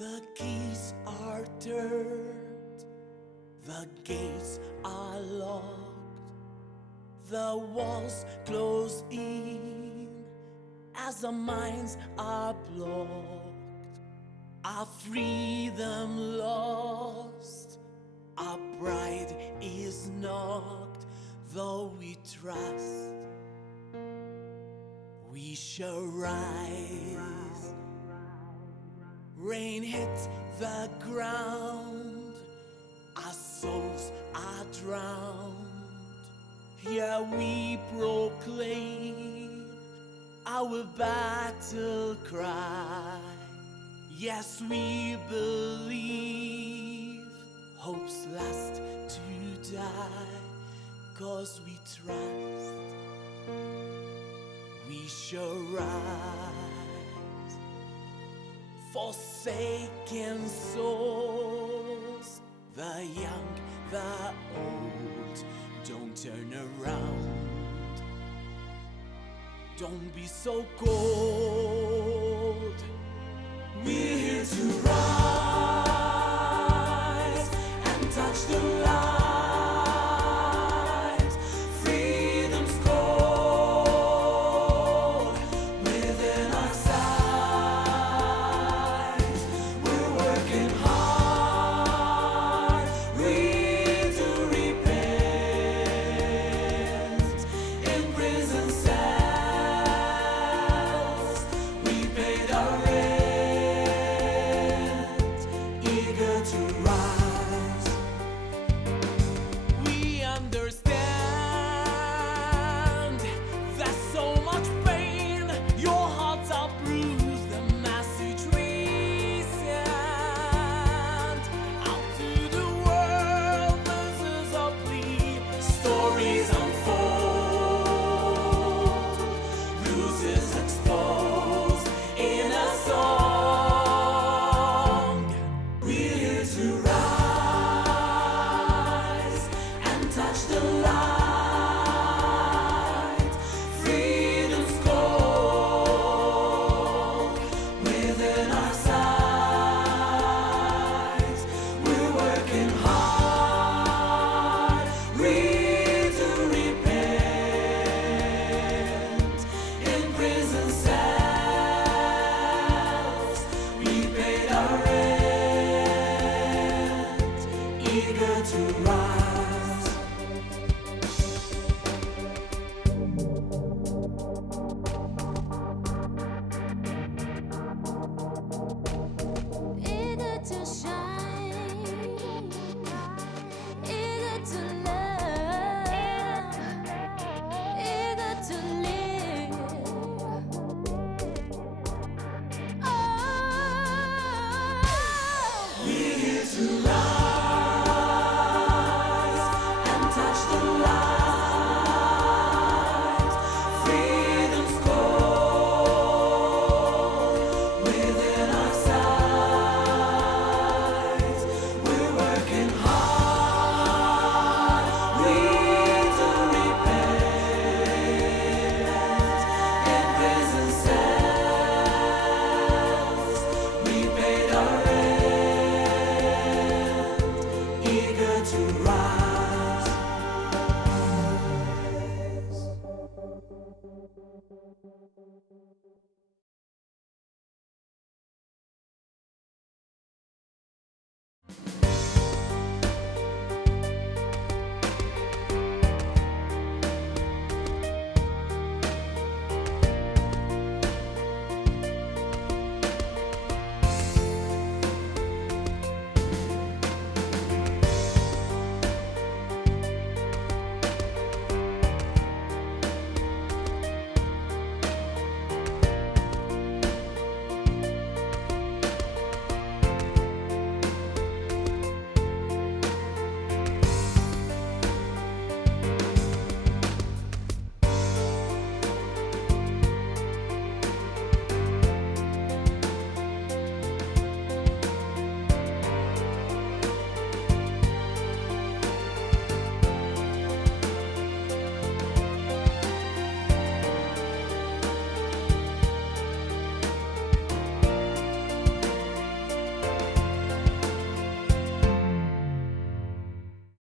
The keys are turned, the gates are locked, the walls close in as our minds are blocked. Our freedom lost, our pride is knocked. Though we trust, we shall rise. Rain hits the ground, our souls are drowned. Here we proclaim our battle cry. Yes, we believe hope's last to die. 'Cause we trust, we shall rise. Forsaken souls, the young, the old, don't turn around. Don't be so cold. We're here to rise and touch the light. Freedom's cold within our sight. We're working hard, ready to repent. In prison cells, we paid our rent, eager to rise. We understand there's so much pain. Your hearts are bruised, the message we send out to the world. This is our plea. Stories unfold, bruises exposed in a song. We're here to rise and touch the light. Freedom's cold within our sight. We're working hard, ready to repent. In prison cells, we paid our rent, eager to rise. Eager to shine, eager to love, eager to live. Oh, We're here to rise and touch the light. Freedom's cold within our sight. We're working hard, ready to repent. In prison cells, we paid our rent, eager to rise.